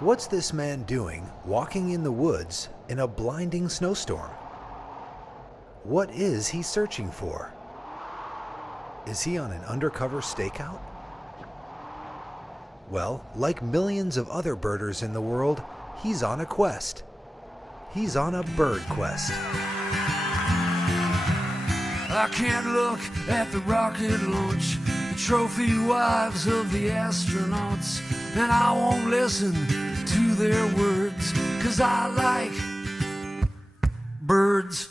What's this man doing walking in the woods in a blinding snowstorm? What is he searching for? Is he on an undercover stakeout? Well, like millions of other birders in the world, he's on a quest. He's on a bird quest. I can't look at the rocket launch, the trophy wives of the astronauts, and I won't listen to their words, 'cause I like birds.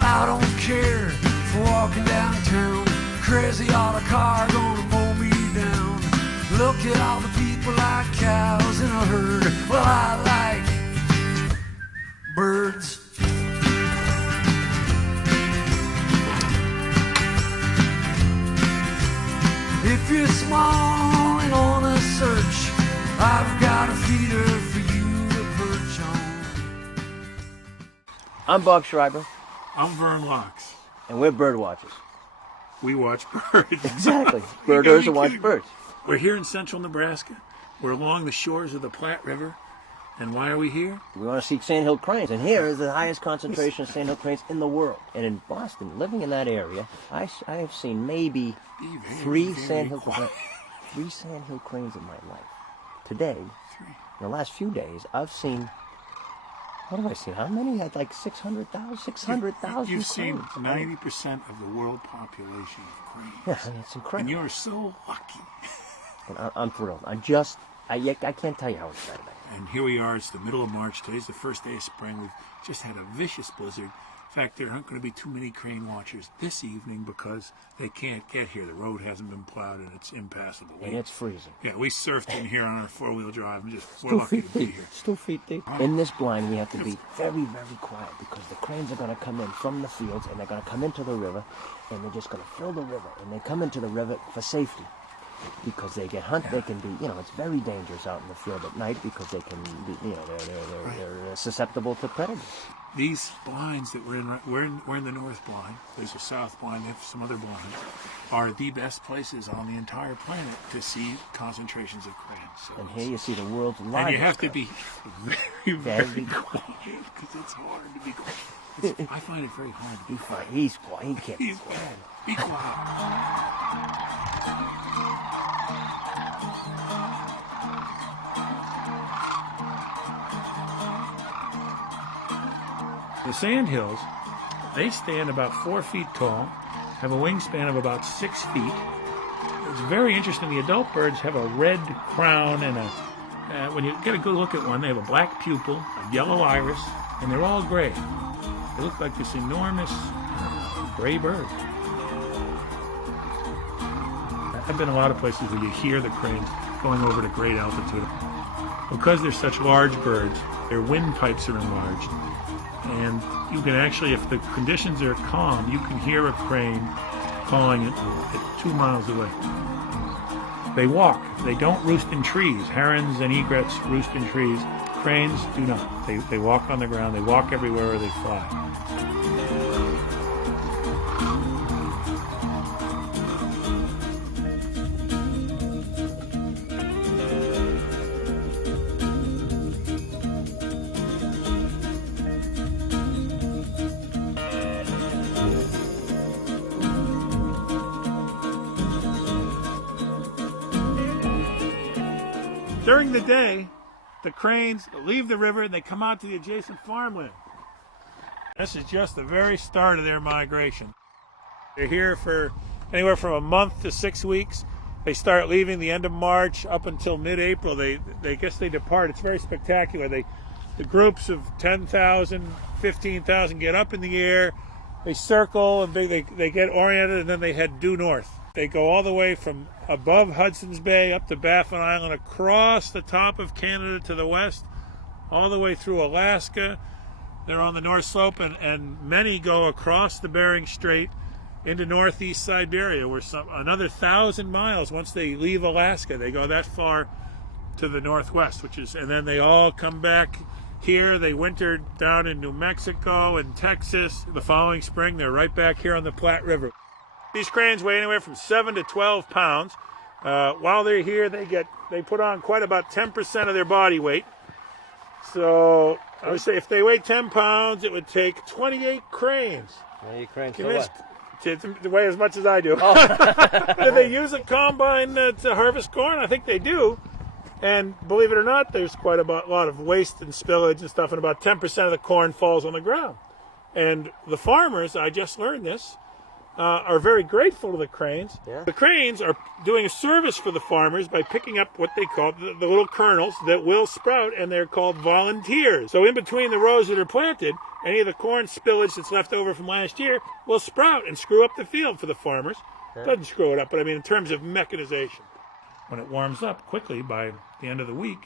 I don't care for walking downtown, crazy auto car gonna mow me down. Look at all the people like cows in a herd. Well, I like birds. If you're small and on a search, I've got a feeder for you to perch on. I'm Bob Shriber. I'm Vern Laux. And we're bird watchers. We watch birds. Exactly. Birders who watch birds. We're here in central Nebraska. We're along the shores of the Platte River. And why are we here? We want to see sandhill cranes. And here is the highest concentration of sandhill cranes in the world. And in Boston, living in that area, I have seen maybe three sandhill cranes in my life. Today, in the last few days, I've seen, what have I seen? How many? Like 600,000? 600,000 You've seen cranes. 90% of the world population of cranes. Yeah, it's incredible. And you're so lucky. And I'm thrilled. I can't tell you how excited I am. And here we are, it's the middle of March. Today's the first day of spring. We've just had a vicious blizzard. In fact, there aren't going to be too many crane watchers this evening because they can't get here. The road hasn't been plowed and it's impassable. And it's freezing. Yeah, we surfed in here on our four-wheel drive and we're lucky to be here. It's 2 feet deep. In this blind, we have to be very, very quiet because the cranes are going to come in from the fields and they're going to come into the river and they're just going to fill the river. And they come into the river for safety because they get hunted. They can be, it's very dangerous out in the field at night because they can be, they're susceptible to predators. These blinds that we're in the north blind, there's a south blind, there's some other blinds, are the best places on the entire planet to see concentrations of cranes. So and here you see the world's largest. And you have to be very quiet because it's hard to be quiet. I find it very hard to be quiet. He's quiet. He can't be quiet. Be quiet. The sandhills, they stand about 4 feet tall, have a wingspan of about 6 feet. It's very interesting. The adult birds have a red crown and when you get a good look at one, they have a black pupil, a yellow iris, and they're all gray. They look like this enormous gray bird. I've been a lot of places where you hear the cranes going over to great altitude. Because they're such large birds, their windpipes are enlarged. And you can actually, if the conditions are calm, you can hear a crane calling it at 2 miles away. They walk. They don't roost in trees. Herons and egrets roost in trees. Cranes do not. They walk on the ground. They walk everywhere or they fly. During the day, the cranes leave the river and they come out to the adjacent farmland. This is just the very start of their migration. They're here for anywhere from a month to 6 weeks. They start leaving the end of March up until mid-April. They depart. It's very spectacular. The groups of 10,000, 15,000 get up in the air. They circle and they get oriented and then they head due north. They go all the way from above Hudson's Bay up to Baffin Island, across the top of Canada to the west, all the way through Alaska. They're on the north slope, and many go across the Bering Strait into northeast Siberia, where another 1,000 miles once they leave Alaska. They go that far to the northwest, and then they all come back here. They winter down in New Mexico and Texas. The following spring, they're right back here on the Platte River. These cranes weigh anywhere from 7 to 12 pounds. While they're here, they put on quite about 10% of their body weight. So I would say if they weigh 10 pounds, it would take 28 cranes. 28 cranes for Convinced- what? to weigh as much as I do. Do they use a combine to harvest corn? I think they do. And believe it or not, there's quite a lot of waste and spillage and stuff, and about 10% of the corn falls on the ground. And the farmers, I just learned this, are very grateful to the cranes. Yeah. The cranes are doing a service for the farmers by picking up what they call the little kernels that will sprout, and they're called volunteers. So in between the rows that are planted, any of the corn spillage that's left over from last year will sprout and screw up the field for the farmers. Doesn't screw it up, but I mean in terms of mechanization. When it warms up quickly, by the end of the week,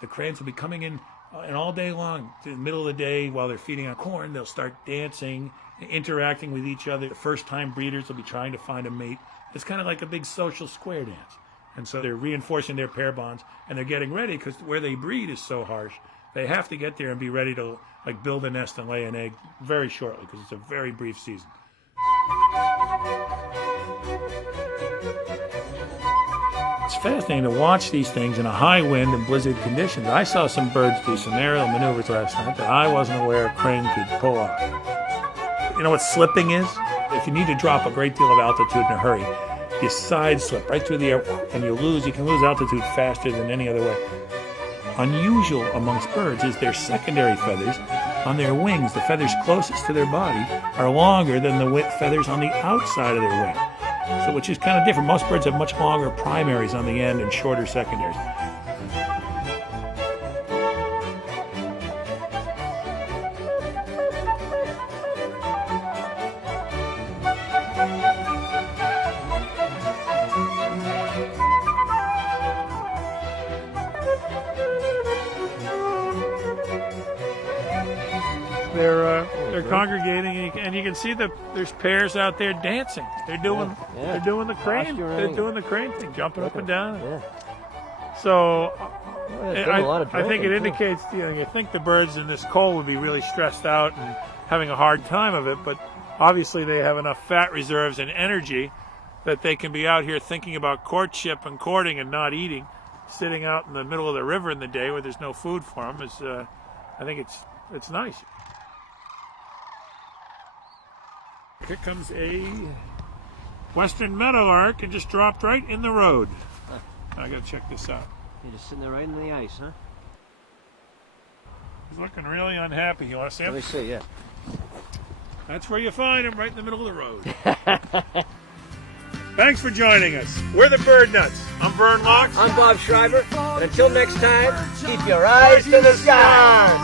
the cranes will be coming in and all day long, to the middle of the day while they're feeding on corn, they'll start dancing, interacting with each other. The first-time breeders will be trying to find a mate. It's kind of like a big social square dance. And so they're reinforcing their pair bonds, and they're getting ready because where they breed is so harsh. They have to get there and be ready to like build a nest and lay an egg very shortly because it's a very brief season. It's fascinating to watch these things in a high wind and blizzard conditions. I saw some birds do some aerial maneuvers last night that I wasn't aware a crane could pull off. You know what slipping is? If you need to drop a great deal of altitude in a hurry, you side slip right through the air and you can lose altitude faster than any other way. Unusual amongst birds is their secondary feathers on their wings. The feathers closest to their body are longer than the feathers on the outside of their wing. So, which is kind of different. Most birds have much longer primaries on the end and shorter secondaries. They're congregating, and you can see there's pairs out there dancing. They're doing the crane. They're doing the crane thing, jumping up and down. Yeah. So I think it indicates you think the birds in this cold would be really stressed out and having a hard time of it, but obviously they have enough fat reserves and energy that they can be out here thinking about courtship and courting and not eating, sitting out in the middle of the river in the day where there's no food for them. I think it's nice. Here comes a western meadowlark and just dropped right in the road. I gotta check this out. You're just sitting there right in the ice, huh? He's looking really unhappy. You want to see him? Let me see, yeah. That's where you find him, right in the middle of the road. Thanks for joining us. We're the Bird Nuts. I'm Vern Laux. I'm Bob Shriber, and until next time, keep your eyes to the sky.